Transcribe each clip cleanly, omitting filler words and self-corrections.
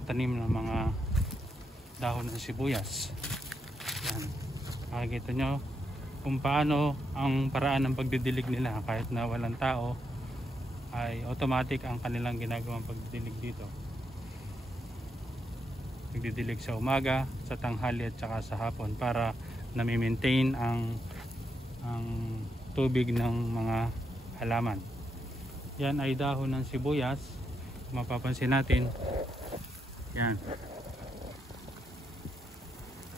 nagtatanim ng mga dahon ng sibuyas. Yan. Makikita nyo kung paano ang paraan ng pagdidilig nila. Kahit na walang tao ay automatic ang kanilang ginagawang pagdidilig dito. Nagdidilig sa umaga, sa tanghali at saka sa hapon para na-maintain ang tubig ng mga halaman. Yan ay dahon ng sibuyas. Mapapansin natin, yan,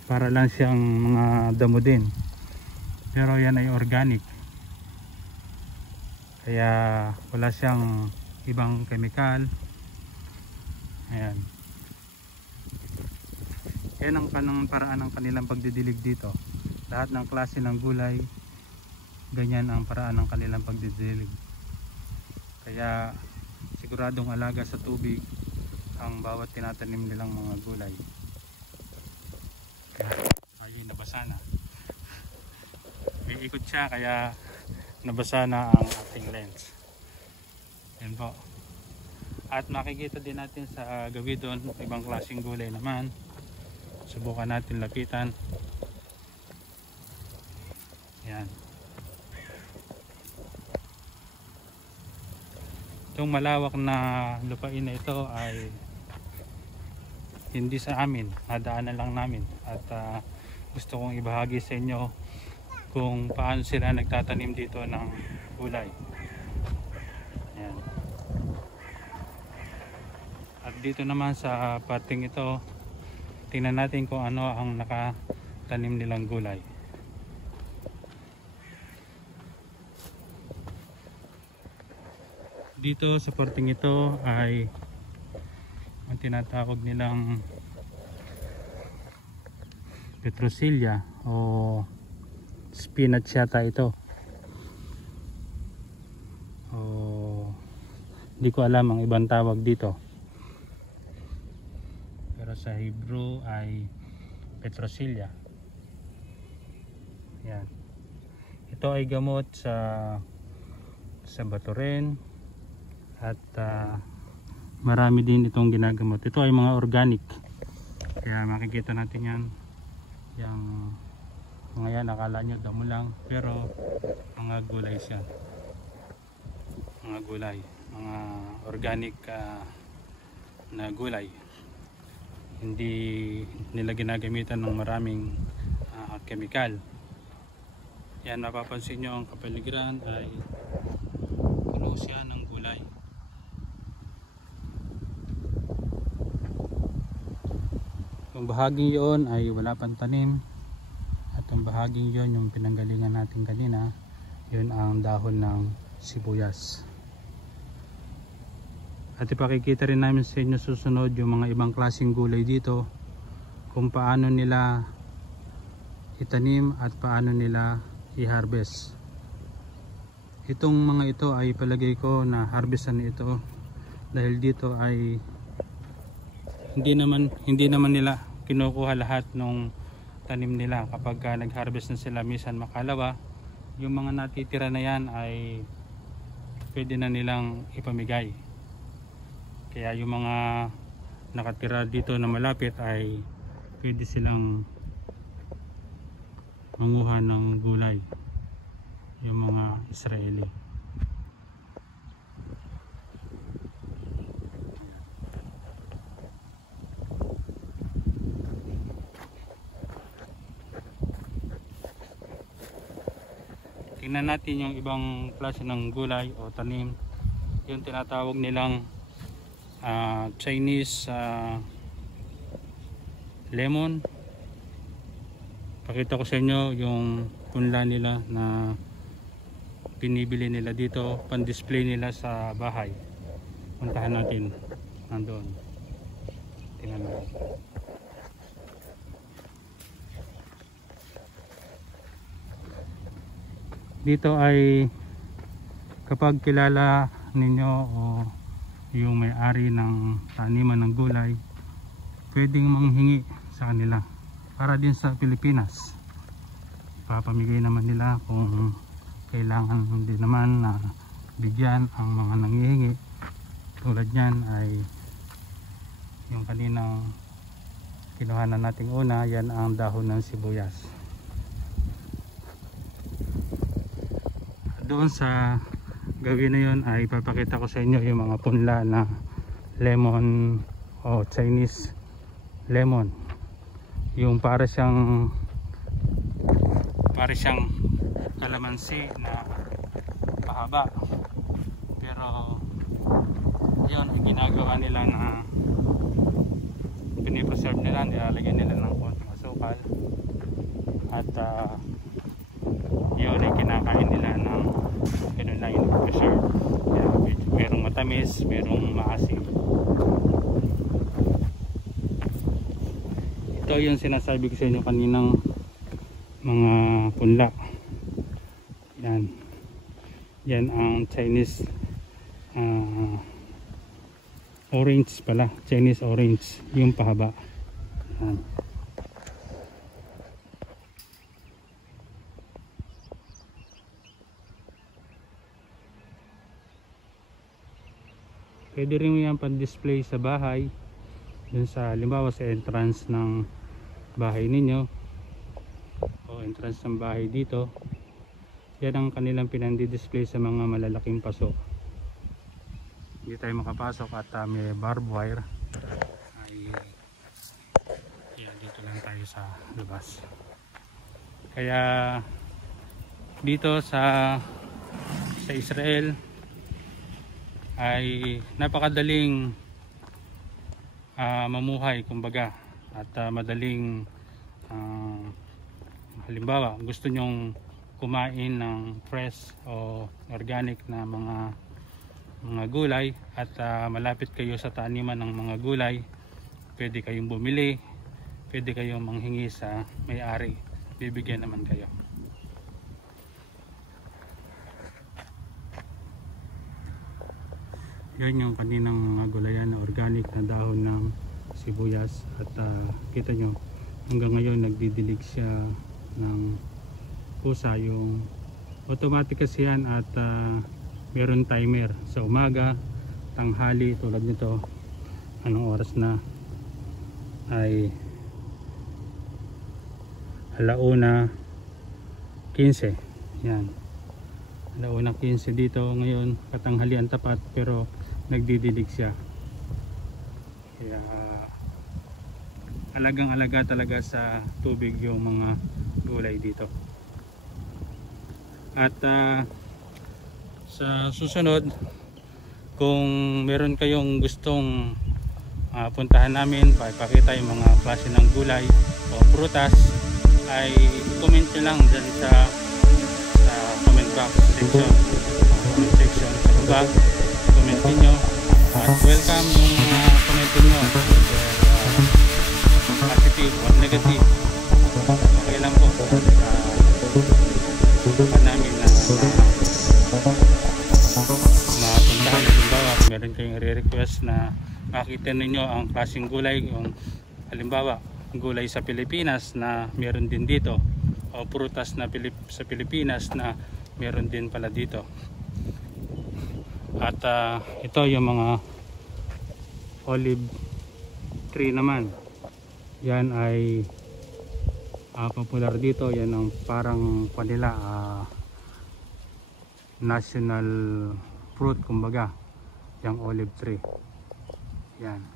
para lang siyang mga damo din, pero yan ay organic, kaya wala siyang ibang chemical. Ayan, yan ang kanang paraan ng kanilang pagdidilig dito. Lahat ng klase ng gulay, ganyan ang paraan ng kanilang pagdidilig. Kaya siguradong alaga sa tubig ang bawat tinatanim nilang mga gulay. Ayun, nabasa na. May ikot siya kaya nabasa na ang ating lens. Yan po. At makikita din natin sa gabi doon ibang klaseng gulay naman. Subukan natin lapitan. Yan. Itong malawak na lupain na ito ay hindi sa amin, nadaanan lang namin. At gusto kong ibahagi sa inyo kung paano sila nagtatanim dito ng gulay. Yan. At dito naman sa parting ito, tingnan natin kung ano ang nakatanim nilang gulay. Dito sa parting ito ay ang tinatawag nilang petrosilya o spinach yata ito. Hindi ko alam ang ibang tawag dito, pero sa Hebrew ay petrosilya. Yan. Ito ay gamot sa bato rin. At marami din itong ginagamot. Ito ay mga organic, kaya makikita natin yan. Yung mga yan akala nyo damo lang, pero mga gulay siya. Mga gulay, mga organic na gulay. Hindi nila ginagamitan ng maraming chemical. Yan, mapapansin nyo ang kapaligiran ay puno siya ng gulay. Yung bahaging yun ay wala pang tanim, at yung bahaging yun yung pinanggalingan natin kanina, yun ang dahon ng sibuyas. At ipakikita rin namin sa inyo susunod yung mga ibang klaseng gulay dito, kung paano nila itanim at paano nila i-harvest. Itong mga ito ay palagay ko na harvestan ito, dahil dito ay hindi naman nila kinukuha lahat ng tanim nila. Kapag nag-harvest na sila, minsan makalawa, yung mga natitira na yan ay pwede na nilang ipamigay. Kaya yung mga nakatira dito na malapit ay pwede silang manguha ng gulay, yung mga Israeli. Tingnan natin yung ibang klase ng gulay o tanim, yung tinatawag nilang Chinese lemon. Pakita ko sa inyo yung punla nila na pinibili nila dito, pan display nila sa bahay. Puntahan natin, nandoon. Tingnan natin. Dito ay kapag kilala ninyo o yung may-ari ng taniman ng gulay, pwedeng manghingi sa kanila para din sa Pilipinas. Papamigay naman nila kung kailangan din naman na bigyan ang mga nanghihingi. Tulad yan ay yung yung kaninang kinuha na nating una, yan ang dahon ng sibuyas. Doon sa gawin na yun ay ipapakita ko sa inyo yung mga punla na lemon o Chinese lemon, yung para siyang kalamansi na pahaba, pero yun ay ginagawa nila na pinipreserve nila, nilalagyan nila ng konting asukal at yun ay kinakain nila ng ganun lang yung preserve. Merong matamis, merong maasim. Ito yung sinasabi ko sa inyo kaninang mga punla. Yan ang Chinese orange pala, Chinese orange, yung pahaba. Yan. Pwede rin yan pan-display sa bahay, dun sa halimbawa sa entrance ng bahay ninyo o entrance ng bahay dito. Yan ang kanilang pinandi-display sa mga malalaking paso. Hindi tayo makapasok at may barbed wire, ay yan, dito lang tayo sa labas. Kaya dito sa Israel ay napakadaling mamuhay kumbaga, at madaling halimbawa gusto nyong kumain ng fresh o organic na mga gulay at malapit kayo sa taniman ng mga gulay, pwede kayong bumili, pwede kayong manghingi sa may-ari, bibigyan naman kayo. Yan yung kaninang mga gulayan na organic na dahon ng sibuyas, at kita nyo hanggang ngayon nagdidilig siya ng pusa. Yung automatic kasi yan, at meron timer sa umaga, tanghali, tulad nito anong oras na ay 1:15. Yan, 1:15 dito ngayon, katanghalian tapat, pero nagdidilig siya. Kaya alagang-alaga talaga sa tubig yung mga gulay dito. At sa susunod, kung meron kayong gustong puntahan namin, pakipakita yung mga klase ng gulay o prutas, ay comment nyo lang dyan sa comment box section, comment section sa baba. Comment nyo at welcome yung comment nyo, positive or negative, okay lang po. Pa namin na mapuntahan. Halimbawa, meron kayong re-request na makita ninyo ang klaseng gulay, yung halimbawa gulay sa Pilipinas na meron din dito, o prutas na sa Pilipinas na meron din pala dito. At ito yung mga olive tree naman, yan ay popular dito. Yan ang parang kanila national fruit kumbaga, yung olive tree. Yan,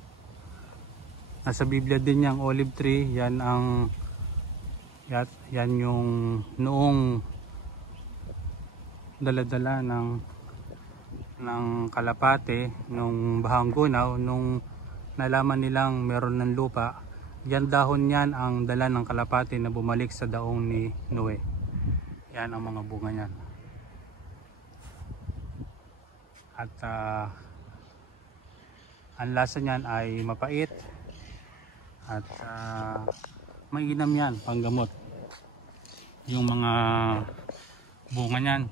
nasa Biblia din yung olive tree. Yan ang yan yung noong daladala ng kalapate nung bahang gunaw, nung nalaman nilang meron ng lupa, yan dahon yan ang dala ng kalapate na bumalik sa daong ni Noe. Yan ang mga bunga niyan. At ang lasa niyan ay mapait at mainam yan, panggamot. Yung mga bunga niyan,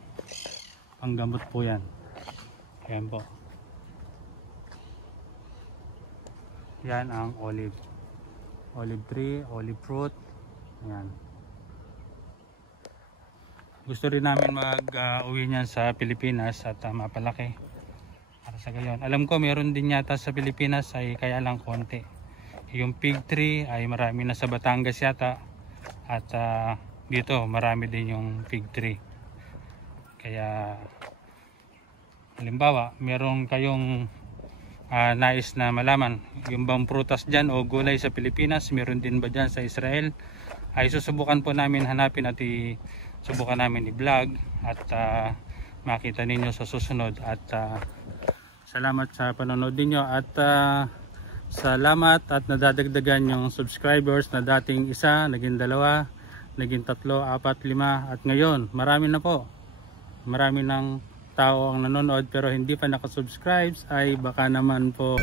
panggamot po yan. Yan po. Yan ang olive tree, olive fruit. Yan. Gusto rin namin mag-uwi niyan sa Pilipinas at mapalaki para sa gayon. Alam ko meron din yata sa Pilipinas, ay kaya lang konti. Yung fig tree ay marami na sa Batangas yata, at dito marami din yung fig tree. Kaya halimbawa meron kayong nais na malaman yung bang prutas dyan o gulay sa Pilipinas, meron din ba dyan sa Israel, ay susubukan po namin hanapin at subukan namin i-vlog at makita ninyo sa susunod. At salamat sa panonood ninyo, at salamat at nadadagdagan yung subscribers na dating 1, naging 2, naging 3, 4, 5 at ngayon marami na po. Marami ng tao ang nanonood pero hindi pa nakasubscribe, ay baka naman po